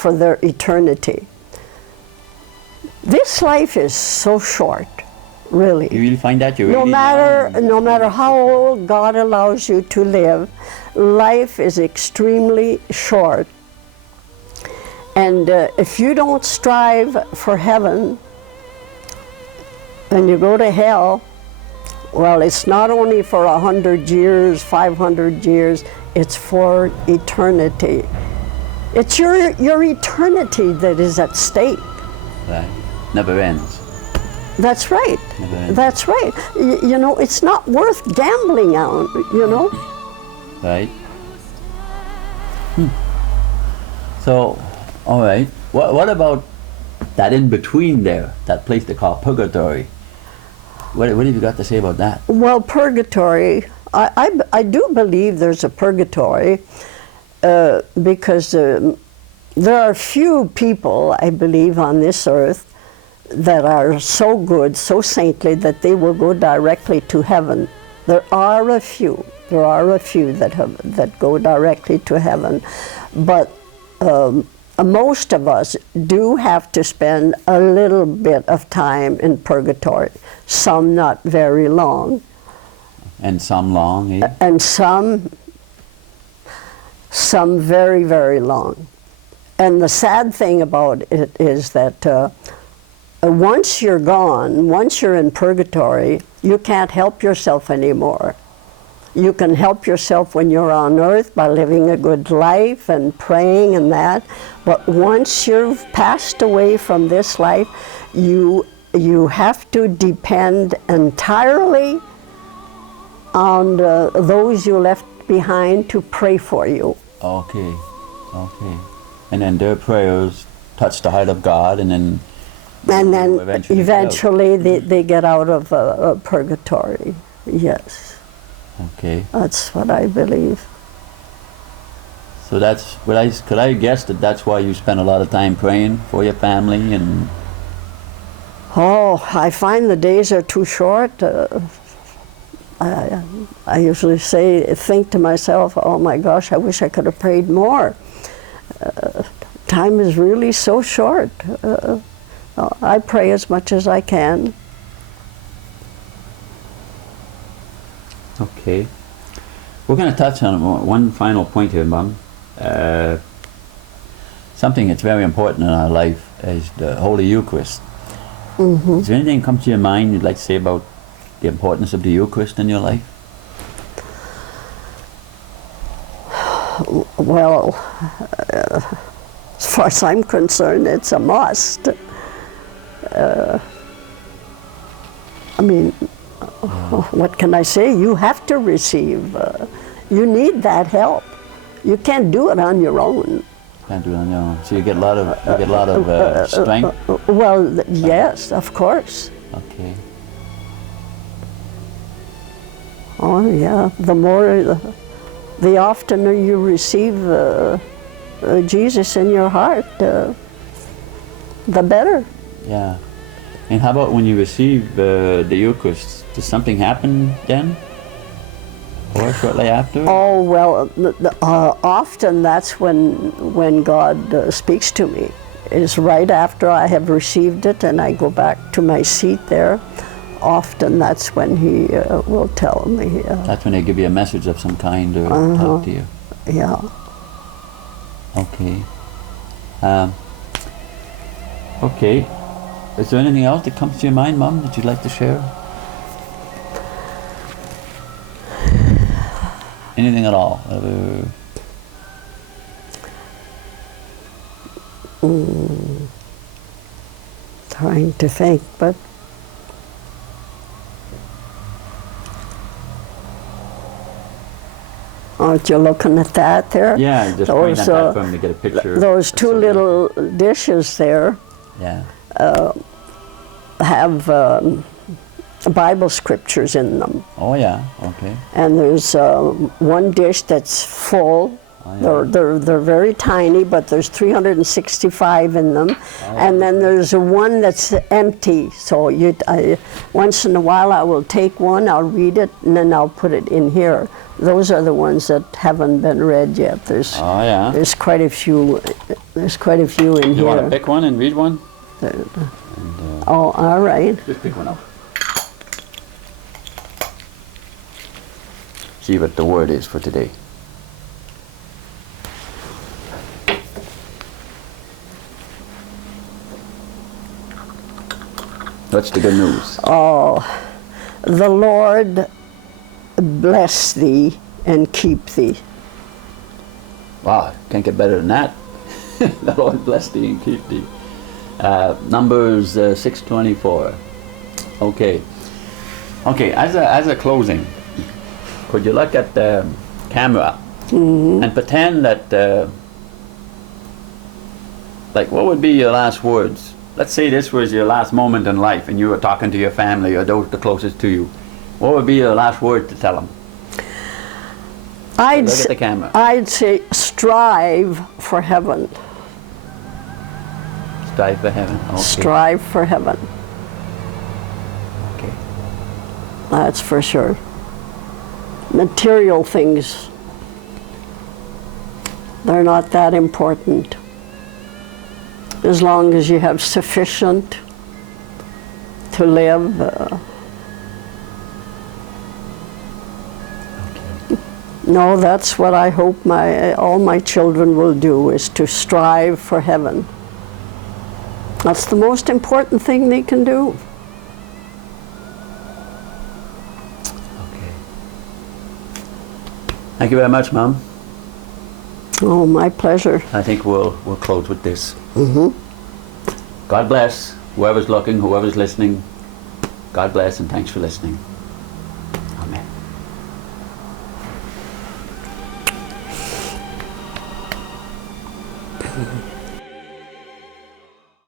for their eternity. This life is so short, really. You really find that? No matter how old God allows you to live, life is extremely short. And if you don't strive for heaven and you go to hell, well, it's not only for 100 years, 500 years, it's for eternity. It's your eternity that is at stake. Right. Never ends. That's right. Never ends. That's right. You know, it's not worth gambling on, you know? Right. So, all right. What about that in between there, that place they call purgatory? What have you got to say about that? Well, purgatory, I do believe there's a purgatory because there are few people, I believe, on this earth that are so good, so saintly, that they will go directly to heaven. There are a few that go directly to heaven, but most of us do have to spend a little bit of time in purgatory, some not very long. And some long, eh? And some very, very long. And the sad thing about it is that once you're gone, once you're in purgatory, you can't help yourself anymore. You can help yourself when you're on earth by living a good life and praying and that, but once you've passed away from this life, you have to depend entirely on those you left behind to pray for you. Okay, okay. And then their prayers touch the heart of God, and then eventually they get out of purgatory. Yes. Okay. That's what I believe. So that's what could I guess that's why you spend a lot of time praying for your family and. Oh, I find the days are too short. I usually think to myself, oh my gosh, I wish I could have prayed more. Time is really so short. I pray as much as I can. Okay. We're going to touch on one final point here, Mom. Something that's very important in our life is the Holy Eucharist. Mm-hmm. Is there anything that comes to your mind you'd like to say about the importance of the Eucharist in your life? Well, as far as I'm concerned, it's a must. I mean, what can I say? You have to receive. You need that help. You can't do it on your own. Can't do it on your own. So you get a lot of strength. Well, yes, of course. Okay. Oh yeah. The oftener you receive Jesus in your heart, the better. Yeah. And how about when you receive the Eucharist? Does something happen then? Or shortly after? Oh, well, often that's when God speaks to me. It's right after I have received it and I go back to my seat there. Often that's when He will tell me. That's when they give you a message of some kind or talk to you? Yeah. Okay. Okay. Is there anything else that comes to your mind, Mom, that you'd like to share? Anything at all? Trying to think, but aren't you looking at that there? Yeah, just point at that for me to get a picture. Those two little dishes there. Yeah. Have Bible scriptures in them. Oh yeah, okay. And there's one dish that's full. Oh, yeah. They're very tiny, but there's 365 in them. Oh, and then there's one that's empty. So once in a while I will take one, I'll read it, and then I'll put it in here. Those are the ones that haven't been read yet. There's quite a few There's quite a few in You here. want to pick one and read one? Oh, all right. Just pick one up. See what the word is for today. What's the good news? Oh, the Lord bless thee and keep thee. Wow, can't get better than that. The Lord bless thee and keep thee. Numbers 6:24. Okay. Okay, as a closing, could you look at the camera and pretend that, like, what would be your last words? Let's say this was your last moment in life and you were talking to your family or those the closest to you. What would be your last word to tell them? Look at the camera. I'd say strive for heaven. Strive for heaven. Okay. Strive for heaven. Okay. That's for sure. Material things, they're not that important. As long as you have sufficient to live. No, that's what I hope all my children will do, is to strive for heaven. That's the most important thing they can do. Okay. Thank you very much, Mom. Oh, my pleasure. I think we'll close with this. God bless whoever's looking, whoever's listening. God bless and thanks for listening.